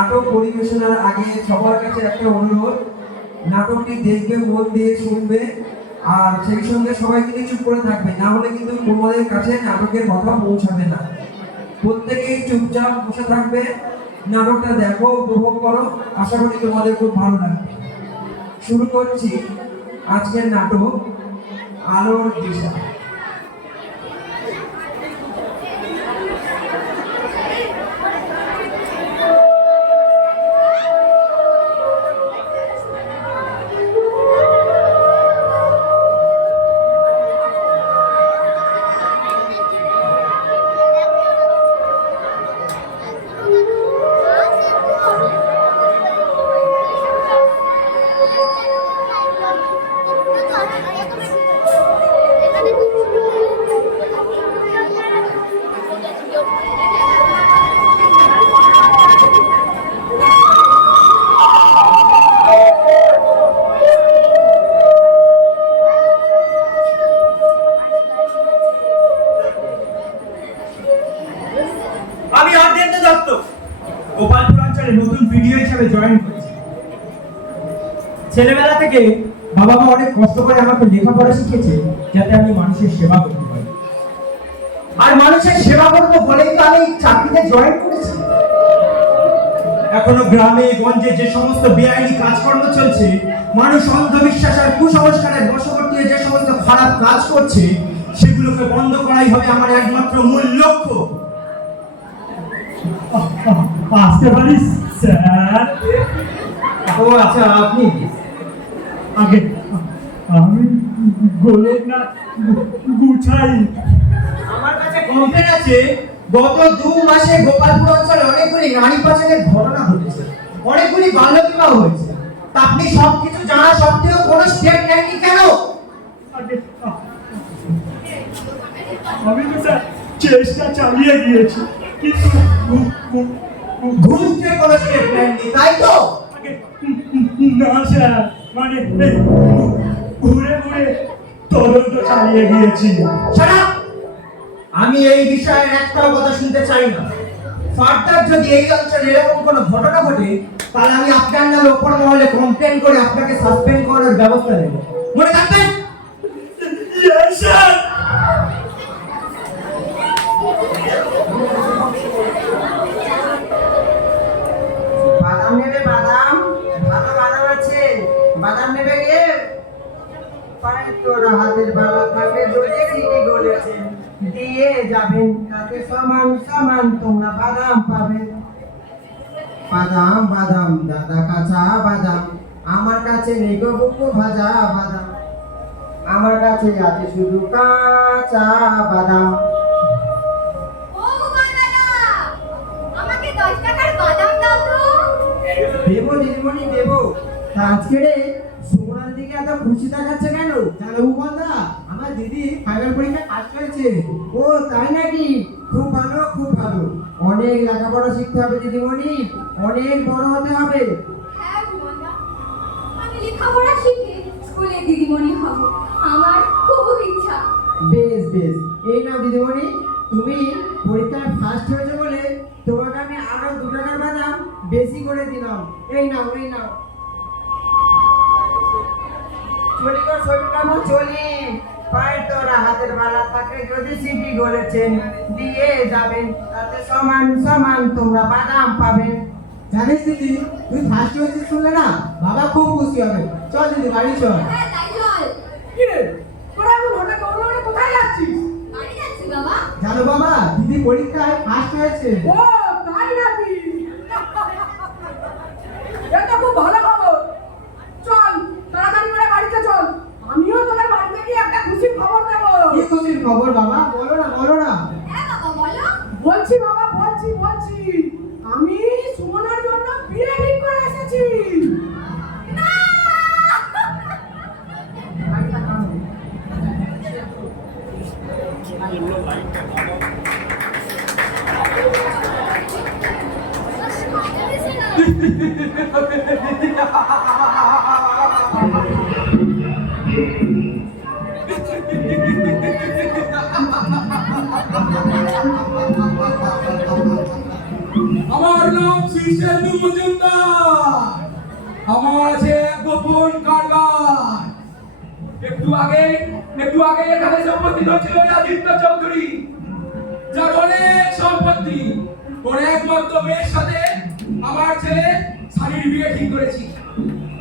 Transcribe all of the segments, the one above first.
নাটক পরিবেশনার আগে সবার কাছে একটা অনুরোধ, নাটকটি দেখবে, মন দিয়ে শুনবে, আর সেই সঙ্গে সবাই কিন্তু চুপ করে থাকবে, না হলে কিন্তু তোমাদের কাছে নাটকের কথা পৌঁছাবে না। প্রত্যেকেই চুপচাপ বসে থাকবে, নাটকটা দেখো, উপভোগ করো, আশা করি তোমাদের খুব ভালো লাগবে। শুরু করছি আজকের নাটক আলোর দিশা। আমি অর্ধেন্দ্র দত্ত, গোপালপুর অঞ্চলে নতুন ভিডিও হিসেবে জয়েন করেছি। ছেলেবেলা থেকে বাবা মা অনেক কষ্ট করে আমাকে লেখাপড়া শিখিয়েছে যাতে আমি মানুষের সেবা করতে পারি, আর মানুষের সেবা করবো বলেই তো আমি চাকরিতে জয়েন করেছি। এখনো গ্রামে গঞ্জে যে সমস্ত বেআইনি কাজকর্ম চলছে, মানুষ অন্ধবিশ্বাস আর কুসংস্কারের বশবর্তী হয়ে যে সমস্ত খারাপ কাজ করছে, সেগুলোকে বন্ধ করাই হবে আমার একমাত্র মূল লক্ষ্য। আসতে পারিস স্যার? ও আচ্ছা, আপনি? আগে আমি গোলকনাথ গুছাই। আমার কাছে কমপ্লেন আছে, গত 2 মাসে গোপালপুর অঞ্চলে অনেকগুলি নারী পাচারের ঘটনা ঘটেছে, অনেকগুলি বাল্য বিবাহ হয়েছে। তা আপনি সবকিছু জানা সত্ত্বেও কোনো স্টেপ নেননি কেন? আগে আমি তো স্যার চেষ্টা চালিয়ে গিয়েছি, কিন্তু ঘুরতে কোনো স্টেপ নেননি, তাই তো? আগে না স্যার, মানে এই ঘুরে ঘুরে তদন্ত চালিয়ে গিয়েছি। Shut up! আমি এই বিষয়ে একটাও কথা শুনতে চাই না। ফার্দার যদি এই অঞ্চলে এরকম কোনো ঘটনা ঘটে, তাহলে আমি আপনার নামে ওপর মহলে কমপ্লেন করে আপনাকে সাসপেন্ড করার ব্যবস্থা নেব। মনে রাখবেন? Yes sir. বাদাম নেবে? বাদাম ভালো বাদাম আছে, বাদাম নেবে গিয়ে? পায়ের তোর হাতের বালা থাকলে যদি সিটি গলেছে দিয়ে যাবেন, তাতে সমান সমান তোমরা বাদাম পাবে। বাদাম বাদাম দাদা কাঁচা বাদাম, আমার কাছে নেই গো বুকু ভাজা বাদাম, আমার কাছে আছে শুধু কাঁচা বাদাম। ও গোপাল দাদা, আমাকে 10 টাকার বাদাম দাও তো। দেবো দিদিমণি দেবো। তা আজকে রে সুমনার দিকে এত খুশি দেখাচ্ছে কেন? জানো বন্ধা, আমার দিদি ফাইনাল পরীক্ষায় পাস করেছে। ও তাই নাকি? খুব ভালো খুব ভালো, অনেক লেখাপড়া শিখতে হবে দিদিমণি, অনেক বড় হতে হবে। হ্যাঁ গোপালদা, আমি লেখাপড়া শিখে স্কুলে দিদিমণি হব, আমার খুব ইচ্ছা। বেশ বেশ, এই নাও দিদিমণি, তুমি পরীক্ষায় ফার্স্ট হয়েছে বলে তোমাকে আমি আরো 2 টাকার বাদাম বেশি করে দিলাম। এই নাও এই নাও। চলি গো শরীরটা মো চলি, পায়ের তোরা হাতের বালা থাকে যদি সিটি গলেছেন দিয়ে যাবেন, তাতে সমান সমান তোমরা বাদাম পাবেন। জানিস দিদি, তুই ফার্স্ট হয়েছিস শুনলে না বাবা খুব খুশি হবে। চল দিদি বাড়ি চল। হ্যাঁ তাই চল। কি রে, তোরা এমন হঠাৎ দৌড়ে কোথায় যাচ্ছিস? বাড়ি যাচ্ছি বাবা। জানো বাবা, দিদি পরীক্ষায় ফার্স্ট হয়েছে। ও তাই নাকি? এটা খুব ভালো খবর। চল তাড়াতাড়ি করে বাড়িতে চল, আমিও তোদের বাড়িতে গিয়ে একটা খুশির খবর দেব। কি খুশির খবর বাবা? বলো না বলো না। হ্যাঁ বাবা বলো। বলছি বাবা, বলছি আমি সুমনার জন্য বিয়ে ঠিক করে এসেছি। না! আমার নাম বিশেন্দু মজুমদার। আমার আছে এক গোপন কারবার। একটু আগে এখানে এসে উপস্থিত হয়েছিল এই আদিত্য চৌধুরী, যার অনেক সম্পত্তি। ওর একমাত্র মেয়ের সাথে আমার ছেলে সানির বিয়ে ঠিক করেছি।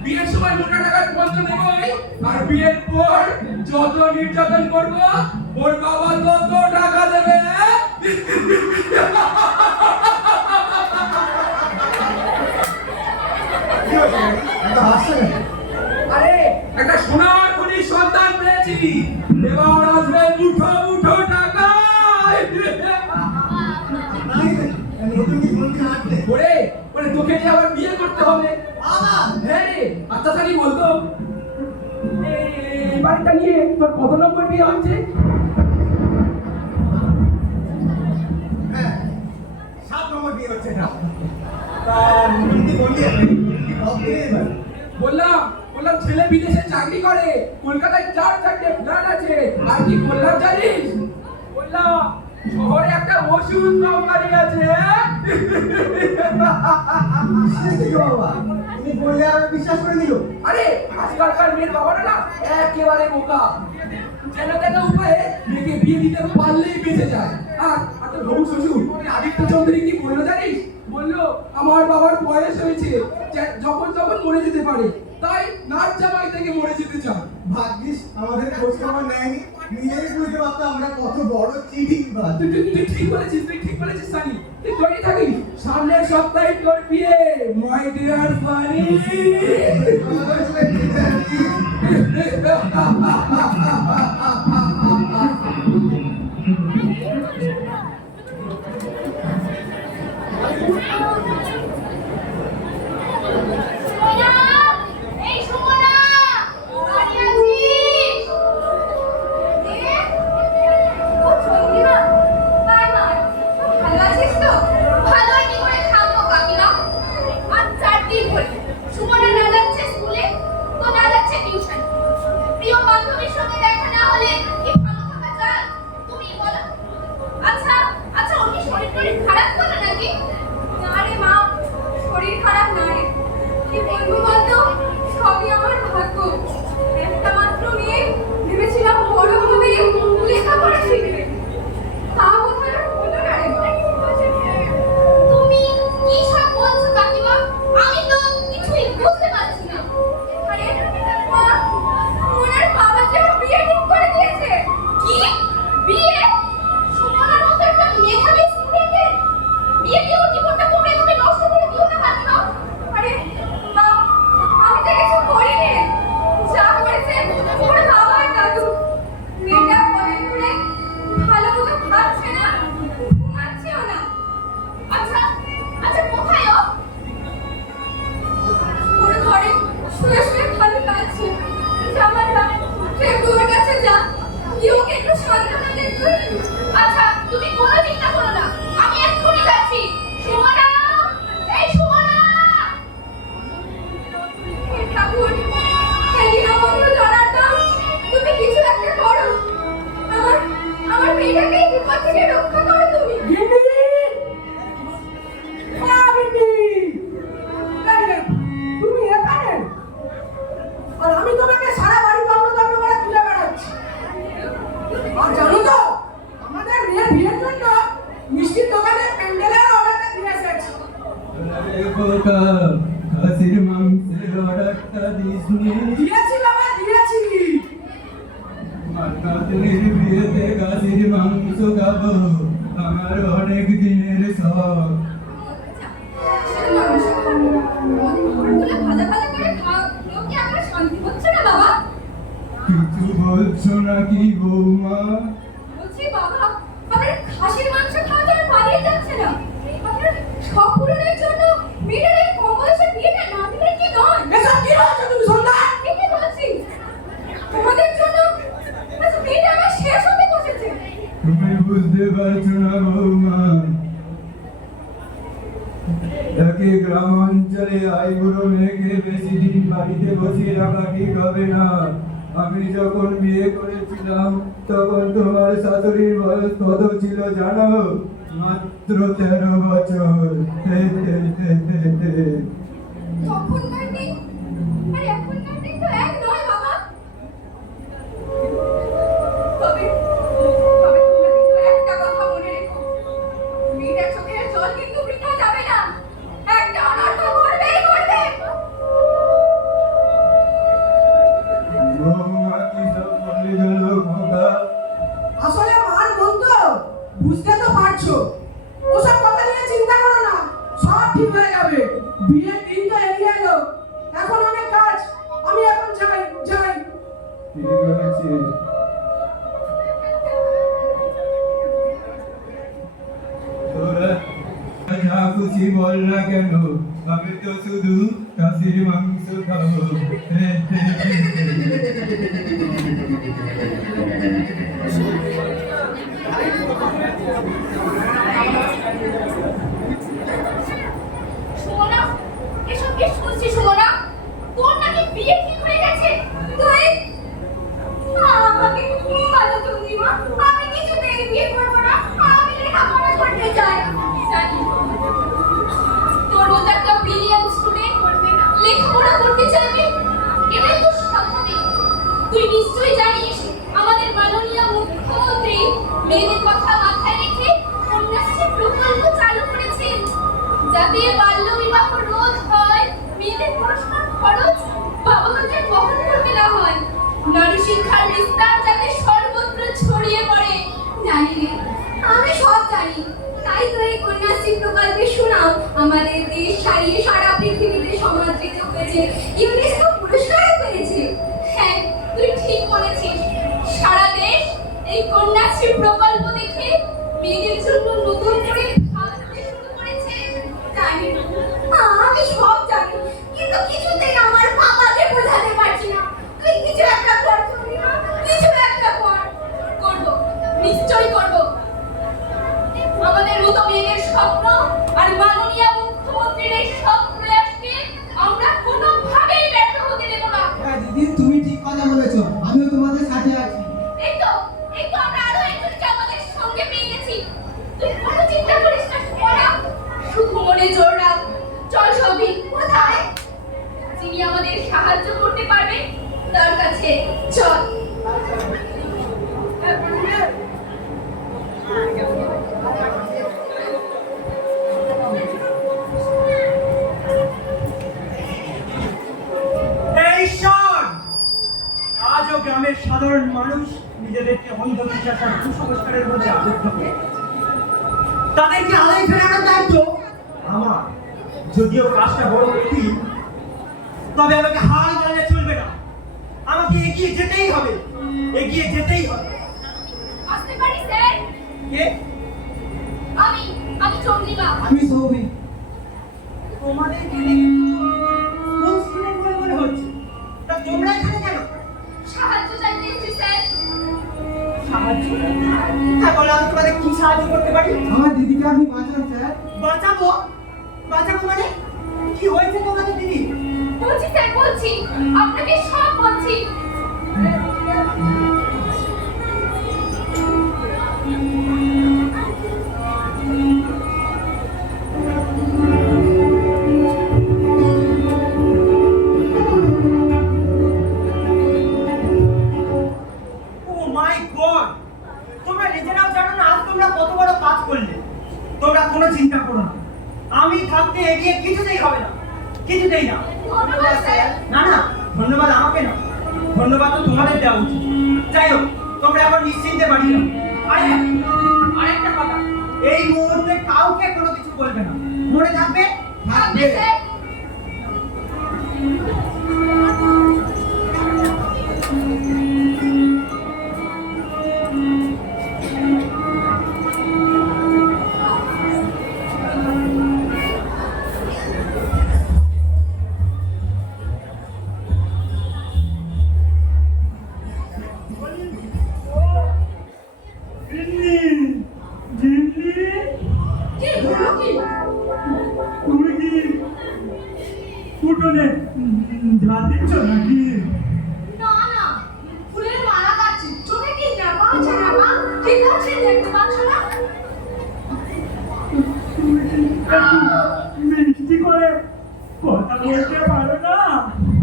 বিয়ের সময় মোটা টাকার পঞ্চ নেবই, আর বিয়ের পর যত নির্যাতন করব ওর বাবা তত টাকা দেবে। আরে একটা সোনার খনির সন্তান পেয়েছি, এবার আসবে মুঠো মুঠো টাকা। ওরে ওরে তোকে নিয়ে আবার বিয়ে করতে হবে। হ্যাঁ রে, আচ্ছা সানি বলতো এই বাড়িটা নিয়ে তোর কত নম্বর বিয়ে হচ্ছে? 7 নম্বর বিয়ে হচ্ছে এটা। বললাম ছেলে বিদেশে চাকরি করে, কলকাতায় 4-4টে ফ্ল্যাট আছে। আর কি বললাম জানিস? বললাম শহরে একটা ওষুধ কোম্পানি আছে। তুমি বললে আর বিশ্বাস করে নিল। আরে আজকালকার মেয়ের বাবারা না একেবারে বোকা, যেন তেন উপায়ে মেয়েকে বিয়ে দিতে পারলেই বেঁচে যায়। আর তোর হবু শ্বশুর আদিত্য চৌধুরী কি বললো জানিস? বললো আমার বাবার বয়স হয়েছে, যখন তখন মরে যেতে পারে, তাই নাচ জামাই থেকে মরে যেতে চায়। ভাগ্যিস আমাদের খোঁজ খবর নেয়নি, নিজেই বুঝতে পারতাম আমরা কত বড় চিটিং বাজ। তুই ঠিক বলেছিস সানি। তুই তৈরি থাকিস, সামনের সপ্তাহে তোর বিয়ে, মাই ডিয়ার সানি। এই সুমনা, বাড়ি আছিস? ও চন্দ্রিমা, বাই বাই। ভালো আছিস তো? ভালো আর কি করে থাকবো কাকিমা? আজ 4 দিন হলো সুমনা না যাচ্ছে স্কুলে, তো না যাচ্ছে টিউশন। প্রিয় বান্ধবীর সঙ্গে দেখা না হলে কি ভালো থাকা যায়? তুমি বলো। আচ্ছা ওর কি শরীর খারাপ হলো নাকি? না রে মা, শরীর খারাপ না রে। কি বলবো বলতো, সবই আমার ভাগ্য। একটা মাত্র মেয়ে, ভেবেছিলাম বড় হবে, লেখাপড়া শিখবে, তা বোধহয় আর হলো না রে মা। তুমি কি সব বলছো কাকিমা? আমি তো কিছুই বুঝতে পারছি না। আরে মা, ওনার বাবা যে আমার বিয়ে ঠিক করে দিয়েছে। কি বিয়ে? সুমনার মতো একটা মেধাবী স্টুডেন্টের বিয়ে দিয়ে ওর জীবনটা তুমি নষ্ট করে দিও না কাকিমা। আরে মা, আমি তো কিছু করিনি, যা করেছে ওর বাবা আর দাদু। মেয়েটা কদিন ধরে ভালো মতো খাচ্ছে না, ঘুমাচ্ছেও না। আচ্ছা কোথায় ও? ওর ঘরে শুয়ে শুয়ে ভালো কাটছে। জামালরা, তুই ওর কাছে যা, গিয়ে ওকে একটু সান্ত্বনা দে তুই। আচ্ছা তুমি কোনো চিন্তা করো না, আমি এক্ষুনি যাচ্ছি। সুমনা, এই সুমনা! হে ঠাকুর, হে দীনবন্ধু জনার্দন, তুমি কিছু একটা করো। আমার মেয়েটাকে এই বিপদ থেকে রক্ষা করো তুমি। তুমি এখানে? আর আমি তোমাকে সারা বাড়ি তন্ন করে খুঁজে বেড়াচ্ছি। আর জানো তো, আমাদের মেয়ের বিয়ের জন্য মিষ্টির দোকানে প্যান্ডেলের অর্ডারটা দিয়ে এসেছি। দিয়েছি বাবা, দিয়েছি। আমার অনেক দিনের শখ। শুধু মাংস খাবো, ঘরগুলো ভাজা করে খাও, কি আমার শান্তি হচ্ছে না বাবা? কিছু বলছো নাকি বৌমা? বলছি বাবা, আপনার খাসির মাংস খাওয়া তো আর পালিয়ে যাচ্ছে না। আপনার শখ পূরণের জন্য মেয়েটার এই কম বয়সে বিয়েটা না দিলে কি নয়? এসব কি বলছো তুমি সন্ধ্যা? ঠিকই বলছি, তোমাদের জন্য আজ মেয়েটা আমার শেষ হতে বসেছে। তুমি বুঝতে পারছো না বৌমা, তাকে গ্রাম অঞ্চলে আইবুড়ো মেয়েকে বেশি দিন বাড়িতে বসিয়ে রাখা ঠিক হবে না। আমি যখন বিয়ে করেছিলাম তখন তোমার শাশুড়ির বয়স কত ছিল জানো? মাত্র মাত্র 13 বছর। তখনকার দিন আর এখনকার দিন তো এক নয় বাবা। তবে তবে তোমরা কিন্তু একটা কথা মনে রেখো, মেয়েটা চোখের জল কিন্তু বৃথা যাবে না, একটা অনর্থ করবেই করবে। বৌমা কি সব বলে গেল খোকা? আসলে মার মন তো, বুঝতে তো পারছো। ওসব কথা নিয়ে চিন্তা করো না, সব ঠিক হয়ে যাবে। বিয়ের দিন তো এগিয়ে এলো, এখন অনেক কাজ, আমি এখন যাই। ঠিক আছে। তোরা যা খুশি বল না কেন, আমি তো শুধু খাসির মাংস খাবো। সুমনা, এসব কি শুনছি সুমনা? তোর নাকি বিয়ে ঠিক হয়ে গেছে? তুই আমাকে ভালো চন্দ্রিমা, আমি কিছুতেই বিয়ে করবো না, আমি লেখাপড়া করতে চাই। জানি তোর মতো একটা ব্রিলিয়ান্ট স্টুডেন্ট লেখাপড়া করতে চাইবে, এটাই তো স্বাভাবিক। তুই নিশ্চয়ই জানিস আমাদের মাননীয় মুখ্যমন্ত্রী মেয়েদের কথা মাথায় রেখে কন্যাশ্রী প্রকল্প চালু করেছেন, যাতে বাল্য বিবাহ রোধ হয়, মেয়েদের পড়াশোনার খরচ বাবা মায়ের বহন করতে না হয়, নারী শিক্ষার বিস্তার যাতে সর্বত্র ছড়িয়ে পড়ে। জানি রে, আমি সব জানি, তাই তো এই কন্যাশ্রী প্রকল্পের সুনাম আমাদের দেশ ছাড়িয়ে সারা পৃথিবীতে সমাদৃত হয়েছে, ইউনেস্কো পুরস্কারও পেয়েছে। হ্যাঁ, তুই ঠিক বলেছিস, সারা দেশ এই কন্যাশ্রী প্রকল্প দেখে মেয়েদের জন্য নতুন করে ভাবতে শুরু করেছে। জানি, আমি সব জানি, কিন্তু কিছুতেই আমার বাবাকে বোঝাতে পারছি না। তুই কিছু একটা কর চন্দ্রিমা, কিছু একটা কর। করবো, নিশ্চয়ই করবো। আমাদের মতো মেয়েদের স্বপ্ন আর মাননীয় মুখ্যমন্ত্রীর এই সব প্রয়াসকে আমরা কোনোভাবেই ব্যর্থ হতে দেব না। হ্যাঁ দিদি, তুমি ঠিক কথা বলেছো, আমিও তোমাদের সাথে আছি। এই তো আমরা আরো একজনকে আমাদের সঙ্গে পেয়ে গেছি। তুই কোনো চিন্তা করিস না সুমনা, শুধু মনে জোর রাখ। চল সবই, কোথায়? যিনি আমাদের সাহায্য করতে পারবে তার কাছে চল। হে ঈশ্বর, আজও গ্রামের সাধারণ মানুষ নিজেদেরকে অন্ধবিশ্বাস আর কুসংস্কারের মধ্যে আবদ্ধ করে। তাদেরকে আলাই ফেরানোর দায়িত্ব আমার। যদিও কাজটা বড় কঠিন, তবে আমাকে হার মানলে চলবে না, আমাকে এগিয়ে যেতেই হবে, এগিয়ে যেতেই হবে। আসতে পারি স্যার? কে? আমি চন্দ্রিমা। আমি সৌভিক। তোমাদের কোন স্টুডেন্ট বলে মনে হচ্ছে? তা তোমরা এখানে কেন? সাহায্য চাইতে এসেছি স্যার। সাহায্য? হ্যাঁ বলো, আমি তোমাদের কি সাহায্য করতে পারি? আমার দিদিকে আপনি বাঁচান স্যার। বাঁচাবো? বাঁচাবো মানে? কি হয়েছে তোমাদের দিদি? বলছি স্যার, বলছি আপনাকে সব বলছি। ও মাই গড, তোমরা নিজেরাও জানো না আজ তোমরা কত বড় কাজ করলে। তোমরা কোনো চিন্তা করো না, আমি থাকতে এগিয়ে কিছুতেই হবে না, কিছুতেই না। ধন্যবাদ স্যার। না না, ধন্যবাদ আমাকে না, ধন্যবাদ তো তোমাদের দেওয়া উচিত। যাই হোক, তোমরা এখন নিশ্চিন্তে বাড়ি যাও। আরেকটা কথা, এই মুহূর্তে কাউকে কোনো কিছু বলবে না, মনে থাকবে? থাকবে স্যার। কি হলো কি? তুমি কি উঠোনে ঝাড় দিচ্ছ নাকি? না না, ফুলের মালা গাচ্ছি। চোখে কি ন্যাপা আছে ন্যাপা? ঠিক আছে, দেখতে পাচ্ছ না? একটু মিষ্টি করে কথা বলতে পারো না?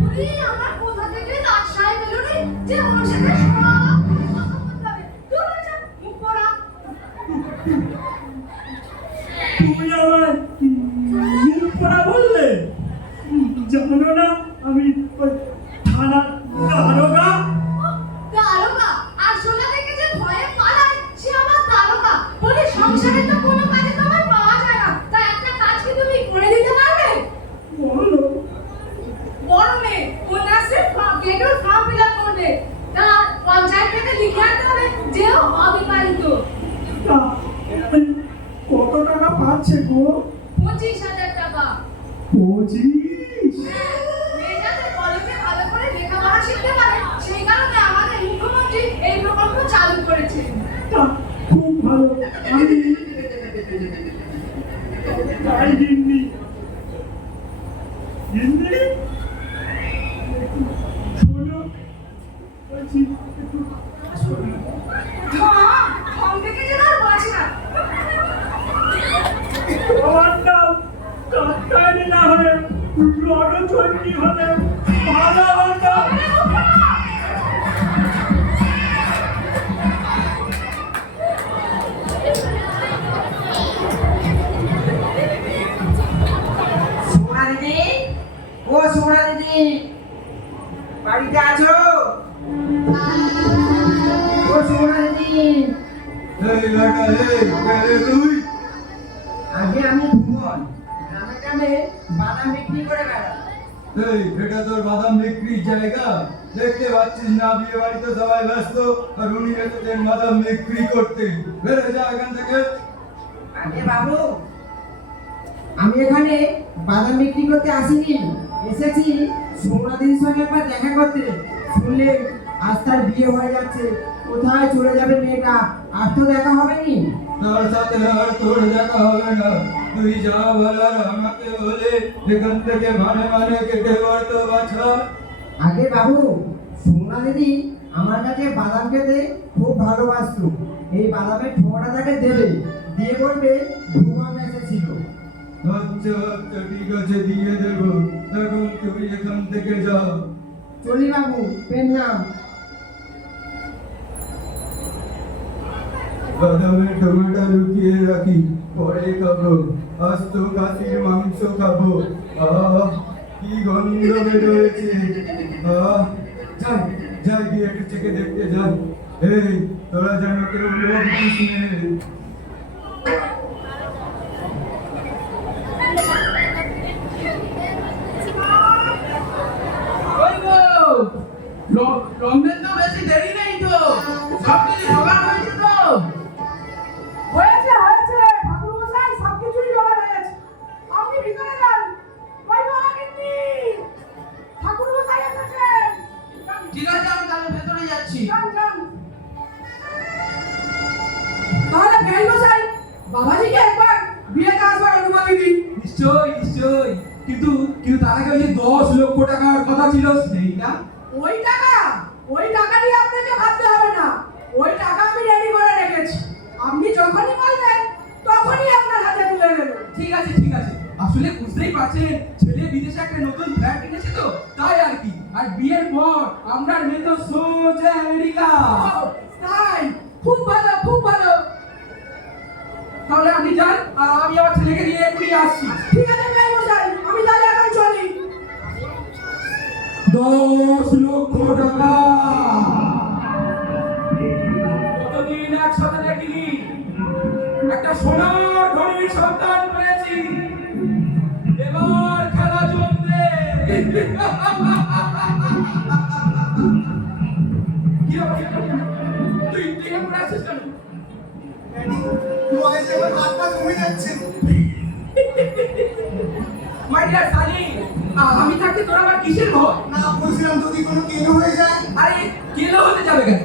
ওরে আমার কোথা থেকে আশায় পেলো রে যে ওর সাথে সব কথা বলতে হবে। তুই বলছ মুখ পড়া। তুমি আমার মুখ পড়া বললে? জানো না আমি ওই থানার দারোগা? দারোগা আসলে থেকে যে ভয়ে পালায় সে আমার দারোগা। বলে সংসারে তো কোনো কাজে তোমার পাওয়া যায় না। তাই একটা কাজ কি তুমি করে দিতে পারবে? বলো। বড় মেয়ে কন্যাশ্রী গেটের ফর্ম ফিল আপ করবে। তা পঞ্চায়েত থেকে লিখে আনতে হবে যে ও অবিবাহিত। তা কত টাকা পাচ্ছে গো? 25,000 টাকা। 25? মেয়ে যাতে কলেজে ভালো করে লেখাপড়া শিখতে পারে সেই কারণে আমাদের মুখ্যমন্ত্রী এই প্রকল্প চালু করেছেন। তা খুব ভালো। আমি তাই গিন্নি গিন্নি শোনো বলছি একটু শোনো। ফর্ম থেকে যেন আর বসে না। আমার নাম কাপ্তানি না হলে রণচণ্ডী হলে ভালো হতো। সোনা দিদি, ও সোনা দিদি, বাড়িতে আছো? ও সোনা দিদি, এই বেটা, এই কে রে তুই? আগে আমি ভুবন, গ্রামে গ্রামে বাদাম বিক্রি করে বেড়াই। এই এটা তোর বাদাম বিক্রির জায়গা? দেখতে পাচ্ছিস না বিয়ে বাড়িতে সবাই ব্যস্ত, আর উনি এসেছেন বাদাম বিক্রি করতে। বেড়ে যা এখান থেকে। আগে বাবু, আমি এখানে বাদাম বিক্রি করতে আসিনি, এসেছি সোনা দিদির সঙ্গে একবার দেখা করতে। শুনলে আজ তার বিয়ে হয়ে যাচ্ছে, কোথায় চলে যাবে মেয়েটা, আর তো দেখা হবে নি। তার সাথে আর তোর দেখা হবে না। তুই যা বলার আমাকে বলে এখান থেকে মানে মানে কেটে পড়তো বাছা। আগে বাবু, সোনা দিদি আমার কাছে বাদাম খেতে খুব ভালোবাসতো। এই বাদামের ঠোঁটা তাকে দেবে, দিয়ে বলবে ভুবন এসেছিল। আচ্ছা আচ্ছা ঠিক আছে, দিয়ে দেবো। এখন তুই এখান থেকে যা। চলি বাবু, পেন নাম। বাদামে টমেটো লুকিয়ে রাখি, পরে খাবো। আজ তো খাসির মাংস খাবো। কি গন্ধ বেরোয়েছে। যাই যাই গিয়ে একটু চেকে দেখতে যাই। এই তোরা যেন কেউ লোক দিস নে। রমজান তো বেশি দেরি নেই তো, সব কিছু জোগাড় হয়েছে তো? হয়েছে হয়েছে ঠাকুরমশাই, সব কিছুই জোগাড় হয়ে গেছে। আপনি ভিতরে যান। ওই বাবা গিন্নি, ঠাকুরমশাই এসেছেন। ঠিক আছে, আমি তাহলে ভেতরে যাচ্ছি। যান যান। তাহলে বেলমশাই, বাবাজিকে একবার বিয়েতে আসবার অনুমতি দিন। নিশ্চয়ই নিশ্চয়ই, কিন্তু কিন্তু তার আগে ওই যে 10 লক্ষ টাকার কথা ছিল সেইটা। ওই টাকা নিয়ে আপনাকে ভাবতে হবে না। ওই টাকা আমি রেডি করে রেখেছি। আপনি যখনই বলবেন তখনই আপনার হাতে তুলে দেব। ঠিক আছে ঠিক আছে, আসলে বুঝতেই পারছেন ছেলে বিদেশে একটা নতুন ফ্ল্যাট কিনেছে তো, তাই আর কি। আর বিয়ের পর আমরা মেয়ে তো সোজা আমেরিকা। তাই খুব ভালো খুব ভালো। তাহলে আপনি যান, আমি আমার ছেলেকে নিয়ে এক্ষুনি আসছি। ঠিক আছে বেলমশাই, আমি তাহলে এখন চলি। 10 লক্ষ টাকা কতদিন একসাথে দেখিনি। একটা সোনার ঘড়ির সন্তান পেয়েছি, এবার খেলা জমবে। কি হবে? তুই কেমন আছিস কেন? মাই ডিয়ার সালি, আমি থাকতে তোর আবার কিসের ভয়? না, বলছিলাম যদি কোনো কেলো হয়ে যায়। আরে কেলো হতে যাবে কেন?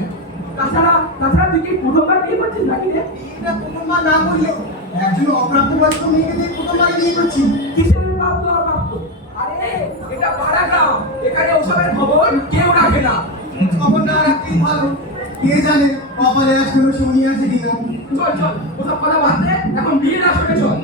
তাছাড়া তুই কি প্রথমবার বিয়ে করছিস নাকি রে? এটা প্রথমবার না করলেও একজন অপ্রাপ্তবয়স্ক মেয়েকে দিয়ে প্রথমবার বিয়ে করছি। কিসের প্রাপ্ত অপ্রাপ্ত? আরে এটা পাড়া গ্রাম, এখানে ওসবের খবর কেউ রাখে না। খবর না রাখতেই ভালো। কে জানে কপালে আজ কোনো শনি আছে কিনা। চল চল, ওসব কথা বাদ দে, এখন বিয়ের আসরে চল।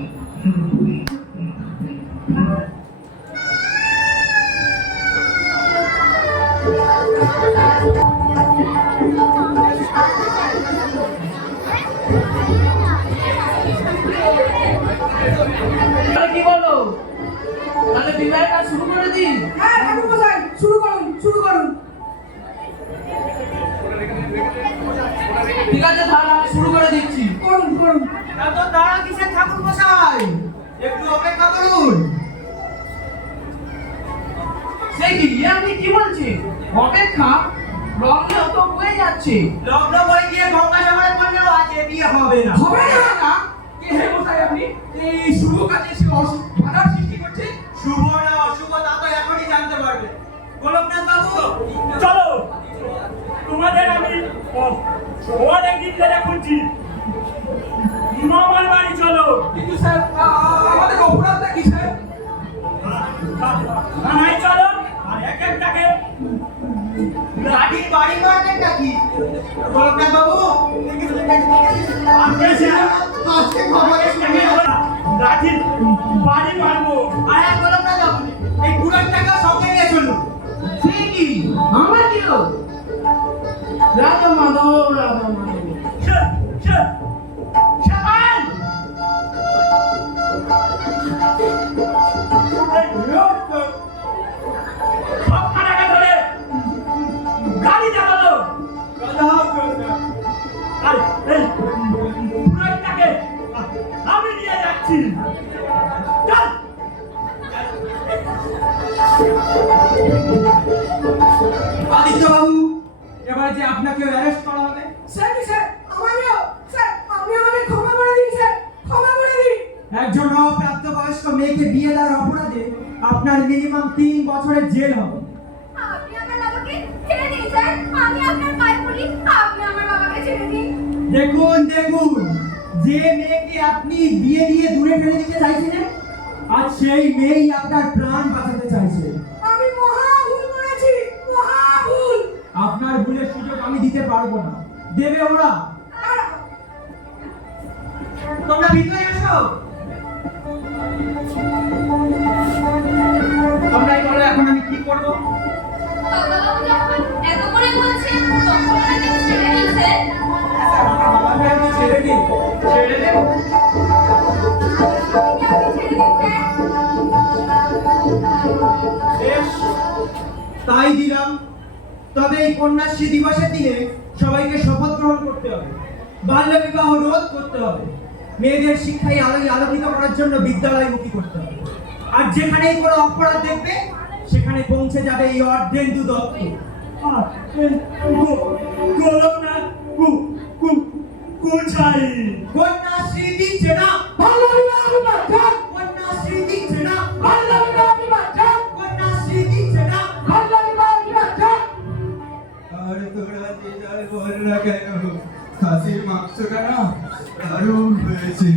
তাহলে কি বলো, তাহলে বিবাহের কাজ শুরু করে দিই? হ্যাঁ ঠাকুর মশাই, শুরু করুন, শুরু করুন। ঠিক আছে, তাহলে আমি শুরু করে দিচ্ছি। করুন, করুন। এত তাড়া কিসের ঠাকুর মশাই? একটু অপেক্ষা করুন। সে কি, এ আপনি কি বলছেন? অপেক্ষা? লগ্ন তো হয়ে যাচ্ছে। লগ্ন বই গিয়ে গঙ্গাসাগরে পড়লেও আজকে বিয়ে হবে না। হবে না? কে হে মশাই আপনি? এই শুভ কাজে এসে বাধার সৃষ্টি করছে? শুভ না অশুভ তা তো এখনই জানতে পারবে। গোলকনাথ বাবু, চলো, তোমাদের আমি অনেক দিন ধরে খুঁজছি। মামার বাড়ি চলো। কিন্তু স্যার, আমাদের অপরাধটা কি স্যার? থানায় চলো, আর এক একটাকে লাঠির বাড়ি মারবেনটা কি? গোলকনাথ বাবু, আজকে খবরে শুনে লাঠির বাড়ি মারবো। আর এক গোলকনাথ বাবু, এই পুরান টাকা সঙ্গে নিয়ে চলুন। সে কি, আমার কি হলো? রাজা মাধব, রাজা মাধব। শাবাল! সব টাকা ধরে গাড়ি চালালো। আর এই পুরানটাকে আমি নিয়ে যাচ্ছি। চল। আদিত্য বাবু, এবার যে আপনাকে অ্যারেস্ট করা হবে। স্যার, স্যার, আমাকেও, স্যার, আপনি আমাকে ক্ষমা করে দিন, স্যার, ক্ষমা করে দিন। একজন অপ্রাপ্তবয়স্ক মেয়েকে বিয়ে দেওয়ার অপরাধে আপনার মিনিমাম 3 বছরের জেল হবে। আপনি আমার বাবাকে ছেড়ে দিন স্যার, আমি আপনার পায়ে পড়ি, আপনি আমার বাবাকে ছেড়ে দিন। দেখুন দেখুন, যে মেয়েকে আপনি বিয়ে দিয়ে দূরে ফেলে দিতে চাইছিলেন, আজ সেই মেয়েই আপনার প্রাণ বাঁচাতে চাইছে। আমি মহা ভুল করেছি, মহা ভুল। আপনার ভুলের সুযোগ আমি দিতে পারবো না, দেবে ওরা। আর তোমরা ভিতরে এসো। তোমরাই বলো এখন আমি কি করবো? বাবাবাবু যখন এত করে বলছেন, তখন ওনাকে ছেড়ে দিন স্যার। আমি ছেড়ে দিই, ছেড়ে দেবো। আপনি ছেড়ে দিন স্যার। বেশ, তাই দিলাম। তবে এই কন্যাশ্রী দিবসের দিনে সবাইকে শপথ গ্রহণ করতে হবে, বাল্য বিবাহ রোধ করতে হবে, মেয়েদের শিক্ষায় আলোকিত করার জন্য বিদ্যালয়মুখী করতে হবে। আর যেখানেই কোনো অপরাধ দেখবে সেখানে পৌঁছে যাবে এই অর্ধেন্দু দত্ত। গোলকনাথ কোথায়? কন্যাশ্রী দিচ্ছে না, বাল্যবিবাহ বিভাজন, কন্যাশ্রী দিচ্ছে না, বাল্যবিবাহ বিভাজন, কন্যাশ্রী দিচ্ছে না। বাল্যবিবাহ বিভাজন। আর তোরা যে যার বল না কেন, খাসির মাংস কেন দারুণ হয়েছে।